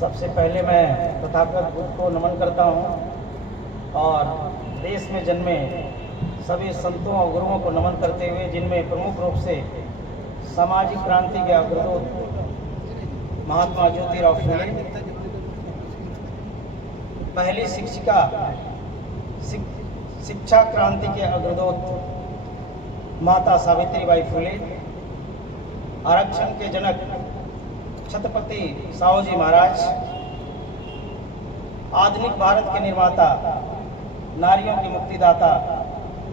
सबसे पहले मैं तथागत बुद्ध को नमन करता हूँ और देश में जन्मे सभी संतों और गुरुओं को नमन करते हुए, जिनमें प्रमुख रूप से सामाजिक क्रांति के अग्रदूत महात्मा ज्योतिराव फुले, पहली शिक्षा क्रांति के अग्रदूत माता सावित्रीबाई फुले, आरक्षण के जनक छत्रपति साहूजी महाराज, आधुनिक भारत के निर्माता, नारियों की मुक्तिदाता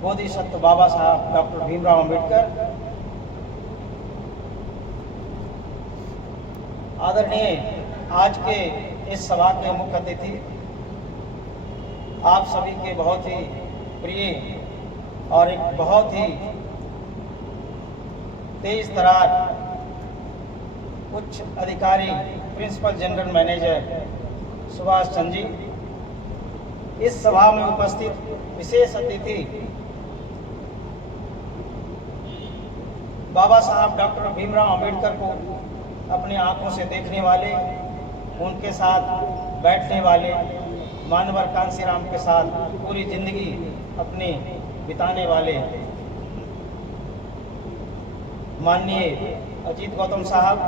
बोधिसत्व बाबा साहब डॉक्टर भीमराव अंबेडकर, आदरणीय आज के इस सभा के मुख्य अतिथि, आप सभी के बहुत ही प्रिय और एक बहुत ही तेज तरार उच्च अधिकारी principal general manager Subhash Chandra ji, इस सभा में उपस्थित विशेष अतिथि बाबा साहब डॉक्टर भीमराव अंबेडकर को अपनी आंखों से देखने वाले, उनके साथ बैठने वाले, मानवर कांसीराम के साथ पूरी जिंदगी अपनी बिताने वाले माननीय अजीत गौतम साहब,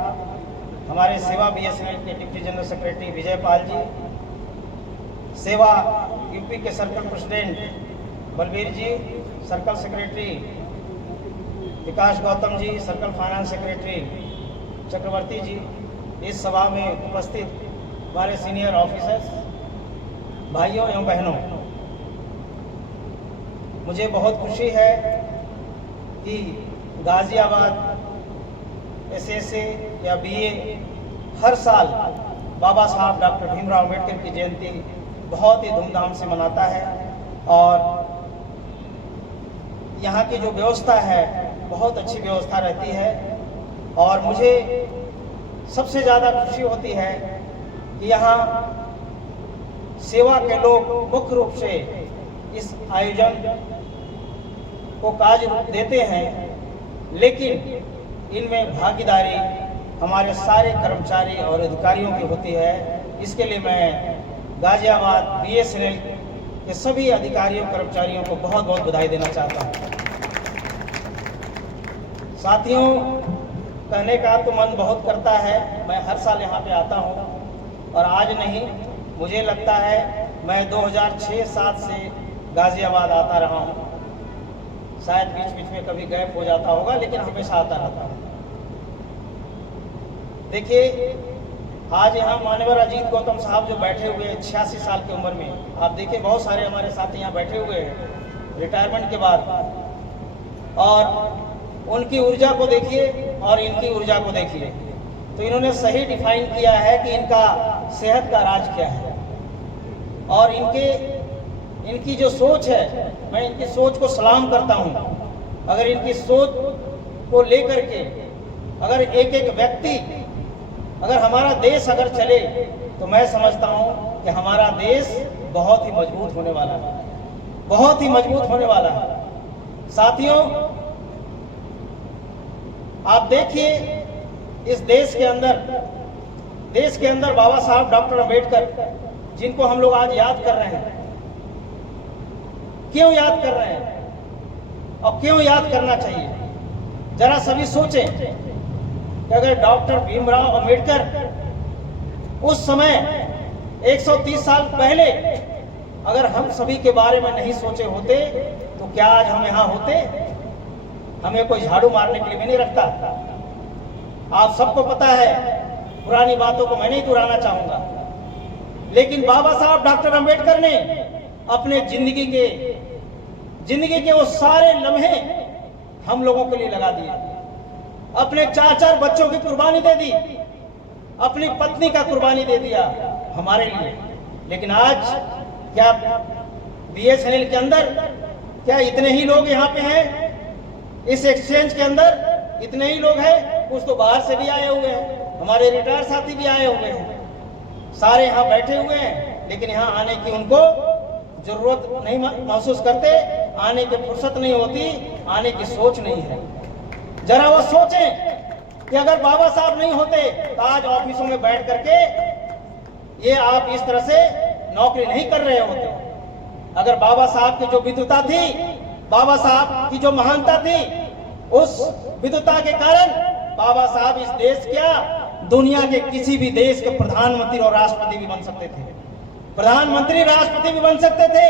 हमारे सेवा बीएसएनएल के deputy general secretary Vijay Pal ji, सेवा यूपी के सर्कल प्रेसिडेंट बलबीर जी, सर्कल सेक्रेटरी विकास Gautam ji, circle finance secretary चक्रवर्ती जी, इस सभा में उपस्थित हमारे सीनियर ऑफिसर्स, भाइयों एवं बहनों, मुझे बहुत खुशी है कि गाजियाबाद एसएसए या बीए हर साल बाबा साहब डॉक्टर भीमराव अंबेडकर की जयंती बहुत ही धूमधाम से मनाता है और यहाँ की जो व्यवस्था है बहुत अच्छी व्यवस्था रहती है। और मुझे सबसे ज़्यादा खुशी होती है कि यहाँ सेवा के लोग मुख्य रूप से इस आयोजन को कार्य रूप देते हैं, लेकिन इनमें भागीदारी हमारे सारे कर्मचारी और अधिकारियों की होती है। इसके लिए मैं गाजियाबाद बीएसएनएल के सभी अधिकारियों कर्मचारियों को बहुत बहुत बधाई देना चाहता हूँ। साथियों, कहने का तो मन बहुत करता है, मैं हर साल यहाँ पे आता हूँ और आज नहीं, मुझे लगता है मैं 2006-07 से गाजियाबाद आता रहा हूँ। शायद बीच बीच में कभी गैप हो जाता होगा, लेकिन हमेशा आता रहता हूँ। देखिए, आज यहाँ माननीय अजीत गौतम साहब जो बैठे हुए हैं 86 साल की उम्र में, आप देखिए बहुत सारे हमारे साथी यहाँ बैठे हुए हैं रिटायरमेंट के बाद, और उनकी ऊर्जा को देखिए और इनकी ऊर्जा को देखिए, तो इन्होंने सही डिफाइन किया है कि इनका सेहत का राज क्या है। और इनकी जो सोच है, मैं इनकी सोच को सलाम करता हूँ। अगर इनकी सोच को लेकर के अगर एक एक व्यक्ति, अगर हमारा देश अगर चले, तो मैं समझता हूँ कि हमारा देश बहुत ही मजबूत होने वाला है, बहुत ही मजबूत होने वाला है। साथियों, आप देखिए इस देश के अंदर बाबा साहब डॉक्टर अंबेडकर, जिनको हम लोग आज याद कर रहे हैं, क्यों याद कर रहे हैं और क्यों याद करना चाहिए? जरा सभी सोचें कि अगर डॉक्टर भीमराव अंबेडकर उस समय 130 साल पहले अगर हम सभी के बारे में नहीं सोचे होते, तो क्या आज हम यहाँ होते? हमें कोई झाड़ू मारने के लिए भी नहीं रखता। आप सबको पता है, पुरानी बातों को मैं नहीं दोहराना चाहूंगा, लेकिन बाबा साहब डॉक्टर अंबेडकर ने अपने जिंदगी के वो सारे लम्हे हम लोगों के लिए लगा दिए। अपने 4-4 बच्चों की कुर्बानी दे दी, अपनी पत्नी का कुर्बानी दे दिया हमारे लिए। लेकिन आज क्या बीएसएनएल के अंदर क्या इतने ही लोग यहाँ पे हैं? इस एक्सचेंज के अंदर इतने ही लोग हैं? कुछ तो बाहर से भी आए हुए हैं, हमारे रिटायर साथी भी आए हुए हैं, सारे यहाँ बैठे हुए हैं, लेकिन यहाँ आने की उनको जरूरत नहीं महसूस करते, आने की फुर्सत नहीं होती, आने की सोच नहीं है। जरा वो सोचें कि अगर बाबा साहब नहीं होते तो आज ऑफिसों में बैठ करके ये आप इस तरह से नौकरी नहीं कर रहे होते। अगर बाबा साहब की जो विद्वता थी, बाबा साहब की जो महानता थी, उस विद्वता के कारण बाबा साहब इस देश क्या दुनिया के किसी भी देश के प्रधानमंत्री और राष्ट्रपति भी बन सकते थे। प्रधानमंत्री राष्ट्रपति भी बन सकते थे,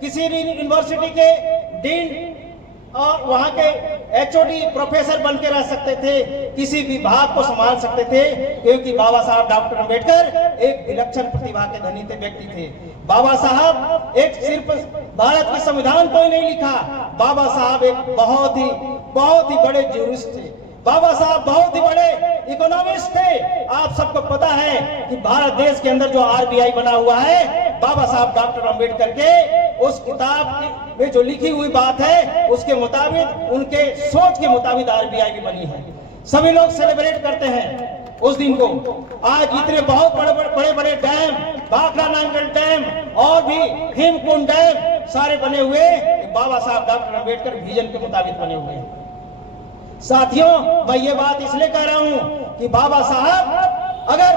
किसी भी यूनिवर्सिटी के डीन और वहां के एचओडी प्रोफेसर बन के रह सकते थे, किसी विभाग को संभाल सकते थे, क्योंकि बाबा साहब डॉक्टर अम्बेडकर एक विलक्षण प्रतिभा के धनी थे, व्यक्ति थे। बाबा साहब एक सिर्फ भारत के संविधान को ही नहीं लिखा, बाबा साहब एक बहुत ही बड़े ज्यूरिस्ट थे। बाबा साहब बहुत ही बड़े इकोनॉमिस्ट थे। आप सबको पता है कि भारत देश के अंदर जो आरबीआई बना हुआ है, बाबा साहब डॉक्टर अम्बेडकर के उस किताब में जो लिखी हुई बात है उसके मुताबिक, उनके सोच के मुताबिक आरबीआई भी बनी है। सभी लोग सेलिब्रेट करते हैं उस दिन को। आज इतने बहुत बड़े बड़े डैम, भाखड़ा नांगल डैम और भी हेमकुंड डैम सारे बने हुए बाबा साहब डॉक्टर अम्बेडकर विजन के मुताबिक बने हुए हैं। साथियों, मैं ये बात इसलिए कह रहा हूं कि बाबा साहब, अगर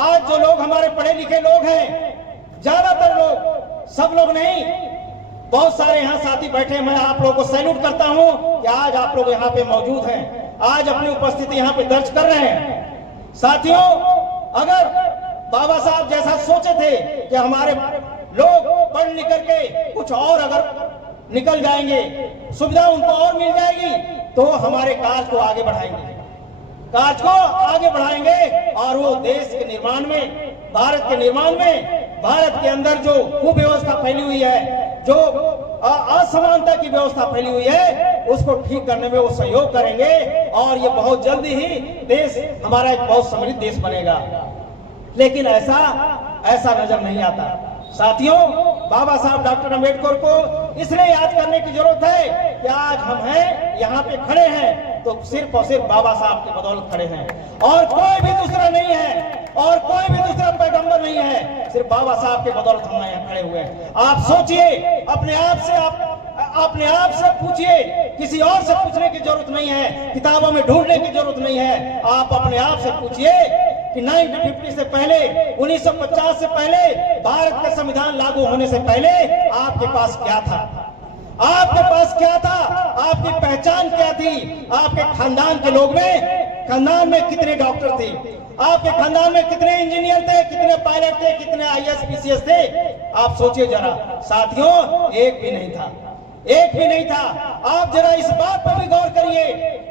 आज जो लोग हमारे पढ़े लिखे लोग हैं, ज्यादातर लोग, सब लोग नहीं, बहुत सारे यहाँ साथी बैठे, मैं आप लोगों को सैल्यूट करता हूं कि आज आप लोग यहाँ पे मौजूद हैं, आज अपनी उपस्थिति यहाँ पे दर्ज कर रहे हैं। साथियों, अगर बाबा साहब जैसा सोचे थे कि हमारे लोग पढ़ लिख करके कुछ और अगर निकल जाएंगे, सुविधा उनको और मिल जाएगी, तो हमारे कार्य को आगे बढ़ाएंगे, कार्य को आगे बढ़ाएंगे और वो देश के निर्माण में, भारत के निर्माण में, भारत के अंदर जो कुव्यवस्था फैली हुई है, जो असमानता की व्यवस्था फैली हुई है, उसको ठीक करने में वो सहयोग करेंगे और ये बहुत जल्दी ही देश हमारा एक बहुत समृद्ध देश बनेगा। लेकिन ऐसा नजर नहीं आता। साथियों, बाबा साहब डॉक्टर अम्बेडकर को इसलिए याद करने की जरूरत है कि आज हम हैं, यहाँ पे खड़े हैं, तो सिर्फ और सिर्फ बाबा साहब की बदौलत खड़े हैं, और कोई भी दूसरा नहीं है, और कोई भी दूसरा पैगंबर नहीं है, सिर्फ बाबा साहब के बदौलत हम यहाँ खड़े हुए हैं। आप सोचिए, अपने आप से पूछिए, किसी और से पूछने की जरूरत नहीं है, किताबों में ढूंढने की जरूरत नहीं है। आप अपने आप से पूछिए कि 1950 से पहले, 1950 से पहले, भारत का संविधान लागू होने से पहले आपके पास क्या था? आपके पास क्या था? आपकी पहचान क्या थी? आपके खानदान के लोग में, खानदान में कितने डॉक्टर थे? आपके खानदान में कितने इंजीनियर थे, कितने पायलट थे, कितने आईएएस पीसीएस थे? आप सोचिए जरा। साथियों, एक भी नहीं था, एक भी नहीं था। आप जरा इस बात पर भी गौर करिए,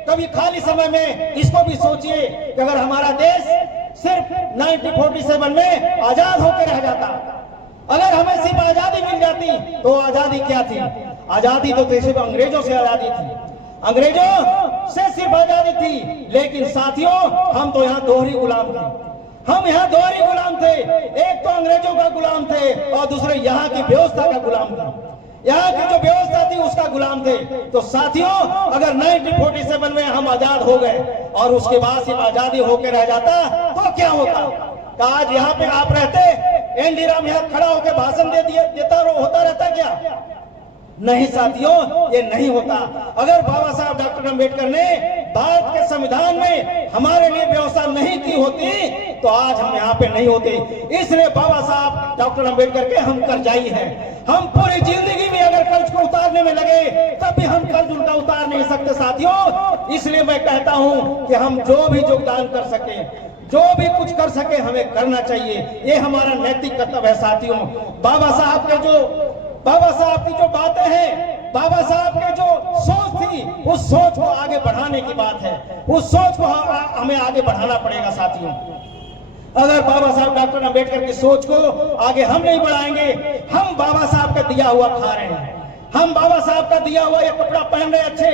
कभी खाली समय में इसको भी सोचिए कि अगर हमारा देश सिर्फ 1947 में आजाद होकर रह जाता, अगर हमें सिर्फ आजादी मिल जाती, तो आजादी क्या थी? आजादी तो सिर्फ अंग्रेजों से आजादी थी, अंग्रेजों से सिर्फ आजादी थी। लेकिन साथियों, हम तो यहाँ दोहरी गुलाम थे, हम यहाँ दोहरी गुलाम थे। एक तो अंग्रेजों का गुलाम थे और दूसरे यहाँ की व्यवस्था का गुलाम थे, यहाँ की जो व्यवस्था थी उसका गुलाम थे। तो साथियों, अगर 1947 में हम आजाद हो गए और उसके बाद सिर्फ आजादी होकर रह जाता, तो क्या होता? आज यहाँ पे आप रहते, एन.डी. राम यहाँ खड़ा होकर भाषण देता होता रहता क्या? नहीं साथियों, ये नहीं होता। अगर बाबा साहब डॉक्टर अम्बेडकर ने भारत के संविधान में हमारे लिए व्यवस्था नहीं की होती, तो आज हम यहाँ पे नहीं होते। इसलिए बाबा साहब डॉक्टर अम्बेडकर के हम कर्जाई हैं। हम पूरी जिंदगी में अगर कर्ज को उतारने में लगे, तब भी हम कर्ज उनका उतार नहीं सकते साथियों। इसलिए मैं कहता हूँ कि हम जो भी योगदान कर सके, जो भी कुछ कर सके, हमें करना चाहिए। ये हमारा नैतिक कर्तव्य है साथियों। बाबा साहब की जो बातें हैं, बाबा साहब के जो सोच थी, उस सोच को आगे बढ़ाने की बात है, उस सोच को हमें आगे बढ़ाना पड़ेगा साथियों। अगर बाबा साहब डॉक्टर अम्बेडकर की सोच को आगे हम नहीं बढ़ाएंगे, हम बाबा साहब का दिया हुआ खा रहे हैं, हम बाबा साहब का दिया हुआ ये कपड़ा पहन रहे अच्छे,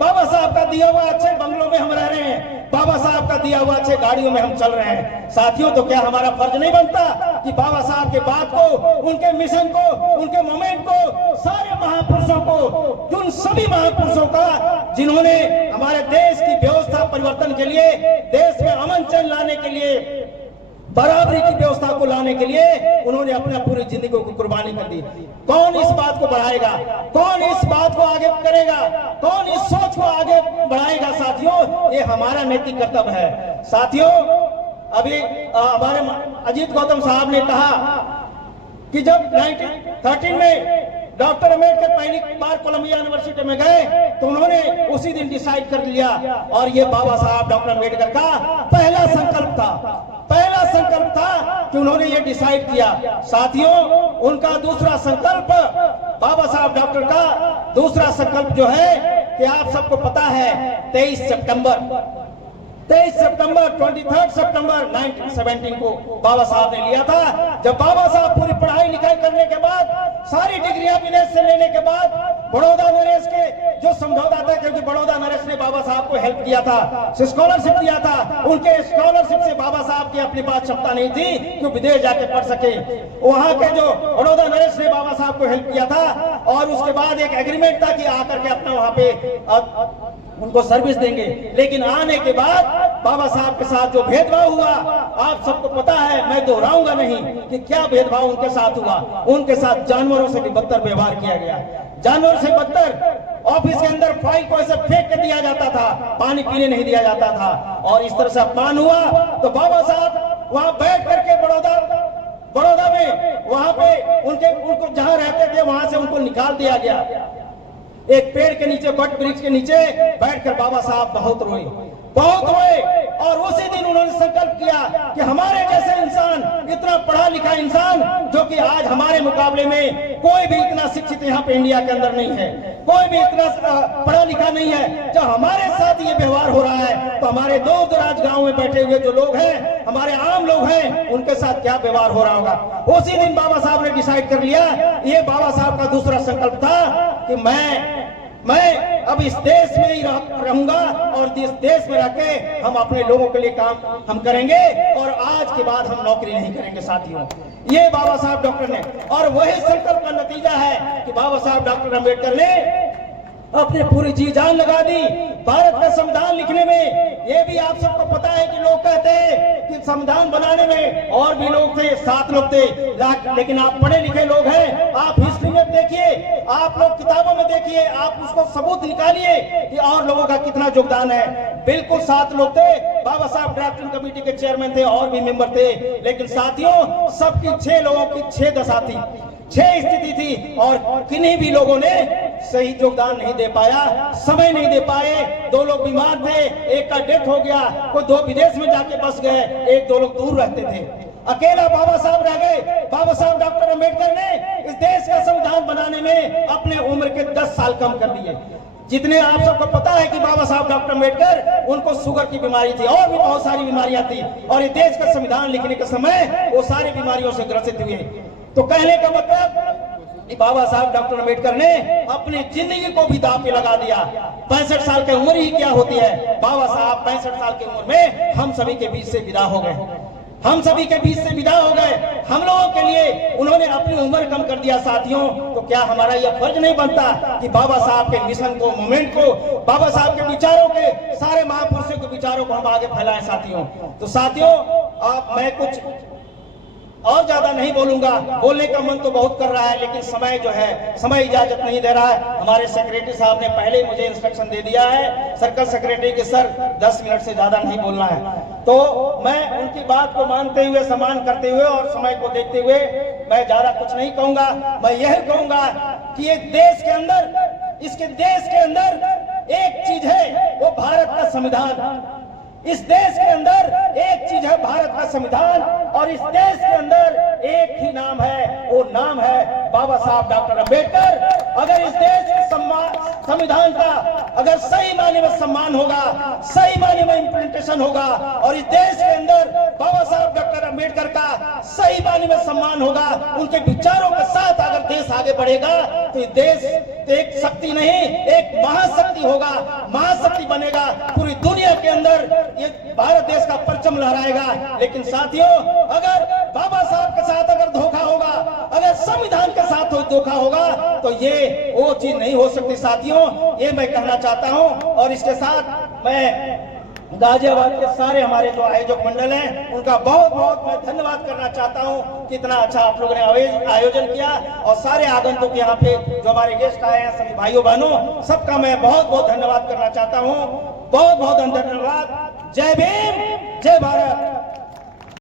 बाबा साहब का दिया हुआ अच्छे बंगलों में हम रह रहे हैं, बाबा साहब का दिया हुआ अच्छे गाड़ियों में हम चल रहे हैं। साथियों, तो क्या हमारा फर्ज नहीं बनता कि बाबा साहब के बात को, उनके मिशन को, उनके मोमेंट को, सारे महापुरुषों को, उन सभी महापुरुषों का जिन्होंने हमारे देश की व्यवस्था परिवर्तन के लिए, देश में अमन चैन लाने के लिए, बराबरी की व्यवस्था को लाने के लिए उन्होंने अपने पूरी जिंदगी को कुर्बानी कर दी। कौन इस बात को बढ़ाएगा? कौन इस बात को आगे करेगा? कौन इस सोच को आगे बढ़ाएगा? साथियों, ये हमारा नैतिक कर्तव्य है। साथियों, अभी हमारे अजीत गौतम साहब ने कहा कि जब 1913 में डॉक्टर अम्बेडकर पहली बार कोलंबिया यूनिवर्सिटी में गए तो उन्होंने उसी दिन डिसाइड कर लिया, और ये बाबा साहब डॉक्टर अम्बेडकर का पहला संकल्प था कि उन्होंने ये डिसाइड किया। साथियों, उनका दूसरा संकल्प, बाबा साहब डॉक्टर का दूसरा संकल्प जो है कि आप सबको पता है 23 सितंबर 23 सितंबर 1917 को बाबा साहब ने लिया था। जब बाबा साहब पूरी पढ़ाई लिखाई करने के बाद, सारी डिग्रियां विदेश से लेने के बाद, बड़ौदा नरेश के जो समझौता था, क्योंकि बड़ौदा नरेश ने बाबा साहब को हेल्प किया था, स्कॉलरशिप दिया था, उनके स्कॉलरशिप से बाबा साहब की अपनी बात क्षमता नहीं थी कि विदेश जाके पढ़ सके। वहां के जो बड़ौदा नरेश ने बाबा साहब को हेल्प किया था, और उसके बाद एक एग्रीमेंट था कि आकर के अपना वहां पे उनको सर्विस देंगे। लेकिन आने के बाद बाबा साहब के साथ जो भेदभाव हुआ, आप सबको पता है, मैं दोहराऊंगा नहीं कि क्या भेदभाव उनके साथ हुआ। उनके साथ जानवरों से भी बदतर व्यवहार किया गया, जानवर से बदतर। ऑफिस के अंदर फाइल को ऐसे फेंक कर दिया जाता था, पानी पीने नहीं दिया जाता था, और इस तरह से अपमान हुआ। तो बाबा साहब वहां बैठ करके बड़ौदा में वहां पे उनको जहां रहते थे वहां से उनको निकाल दिया गया। एक पेड़ के नीचे, बट वृक्ष के नीचे बैठकर बाबा साहब बहुत रोए, और उसी दिन उन्होंने संकल्प किया कि हमारे जैसे इंसान, इतना पढ़ा लिखा इंसान, जो कि आज हमारे मुकाबले में कोई भी इतना शिक्षित यहाँ पे इंडिया के अंदर नहीं है, कोई भी इतना पढ़ा लिखा नहीं है, जब हमारे साथ ये व्यवहार हो रहा है तो हमारे दूर दराज गांव में बैठे हुए जो लोग हैं, हमारे आम लोग हैं, उनके साथ क्या व्यवहार हो रहा होगा। उसी दिन बाबा साहब ने डिसाइड कर लिया। ये बाबा साहब का दूसरा संकल्प था कि मैं अब इस देश में ही रहूंगा, और इस देश में रहकर हम अपने लोगों के लिए काम हम करेंगे, और आज के बाद हम नौकरी नहीं करेंगे। साथियों, ये बाबा साहब डॉक्टर ने, और वही संकल्प का नतीजा है कि बाबा साहब डॉक्टर अम्बेडकर ने अपने पूरी जी जान लगा दी भारत का संविधान लिखने में। ये भी आप सबको पता है कि लोग कहते हैं कि संविधान बनाने में और भी लोग थे, 7 लोग थे, लेकिन आप पढ़े लिखे लोग हैं, आप हिस्ट्री में देखिए, आप लोग किताबों में देखिए, आप उसको सबूत निकालिए कि और लोगों का कितना योगदान है। बिल्कुल 7 लोग थे, बाबा साहब ड्राफ्टिंग कमेटी के चेयरमैन थे, और भी मेंबर थे, लेकिन साथियों सबकी 6 लोगों की 6 दशा थी, 6 स्थिति थी, और किन्हीं भी लोगों ने सही योगदान नहीं दे पाया, समय नहीं दे पाए। 2 लोग बीमार थे, एक का डेथ हो गया, कोई 2 विदेश में जाके बस गए, 1-2 लोग दूर रहते थे, अकेला बाबा साहब रह गए। बाबा साहब डॉक्टर अम्बेडकर ने इस देश का संविधान बनाने में अपने उम्र के 10 साल कम कर दिए। जितने आप सबको पता है कि बाबा साहब डॉक्टर अम्बेडकर, उनको शुगर की बीमारी थी, और भी बहुत सारी बीमारियां थी, और इस देश का संविधान लिखने के समय वो सारी बीमारियों से ग्रसित हुए। तो कहने का मतलब कि बाबा साहब डॉक्टर अम्बेडकर ने अपनी जिंदगी को भी दांव पे लगा दिया। 65 साल की उम्र ही क्या होती है, बाबा साहब 65 साल की उम्र में हम सभी के बीच से विदा हो गए, हम सभी के बीच से विदा हो गए। हम लोगों के लिए उन्होंने अपनी उम्र कम कर दिया। साथियों, तो क्या हमारा यह फर्ज नहीं बनता कि बाबा साहब के मिशन को, मूवमेंट को, बाबा साहब के विचारों के, सारे महापुरुषों के विचारों को हम आगे फैलाएं। साथियों, तो साथियों, मैं कुछ और ज्यादा नहीं बोलूंगा, बोलने का मन तो बहुत कर रहा है, लेकिन समय जो है, समय इजाजत नहीं दे रहा है। हमारे सेक्रेटरी साहब ने पहले ही मुझे इंस्ट्रक्शन दे दिया है, सर्कल सेक्रेटरी के सर 10 मिनट से ज्यादा नहीं बोलना है। तो मैं उनकी बात को मानते हुए, सम्मान करते हुए और समय को देखते हुए मैं ज्यादा कुछ नहीं कहूंगा। मैं यही कहूंगा कि एक देश के अंदर, इसके देश के अंदर एक चीज है, वो भारत का संविधान। इस देश के अंदर एक चीज है, भारत का संविधान, और इस देश के अंदर एक ही नाम है, वो नाम है बाबा साहब डॉक्टर अम्बेडकर। अगर इस देश के संविधान का अगर सही मायने में सम्मान होगा, सही मायने में इम्प्लीमेंटेशन होगा, और इस देश के अंदर बाबा साहब डॉक्टर अम्बेडकर का सही मायने में सम्मान होगा, उनके विचारों के साथ अगर देश आगे बढ़ेगा, तो ये देश एक शक्ति नहीं, एक महाशक्ति होगा, महाशक्ति बनेगा। पूरी दुनिया के अंदर ये भारत देश का परचम लहराएगा। लेकिन साथियों, अगर बाबा साहब के साथ अगर धोखा होगा, अगर संविधान के साथ धोखा होगा, तो ये वो चीज नहीं हो सकती। साथियों, ये मैं कहना चाहता हूं, और इसके साथ मैं गाजियाबाद के सारे हमारे जो आयोजक मंडल हैं, उनका बहुत बहुत मैं धन्यवाद करना चाहता हूं। कितना अच्छा आप लोगों ने आयोजन किया, और सारे आगंतुक यहाँ पे जो हमारे गेस्ट आए हैं, सभी भाइयों बहनों, सबका मैं बहुत बहुत धन्यवाद करना चाहता हूँ। बहुत बहुत धन्यवाद। जय भीम, जय भारत।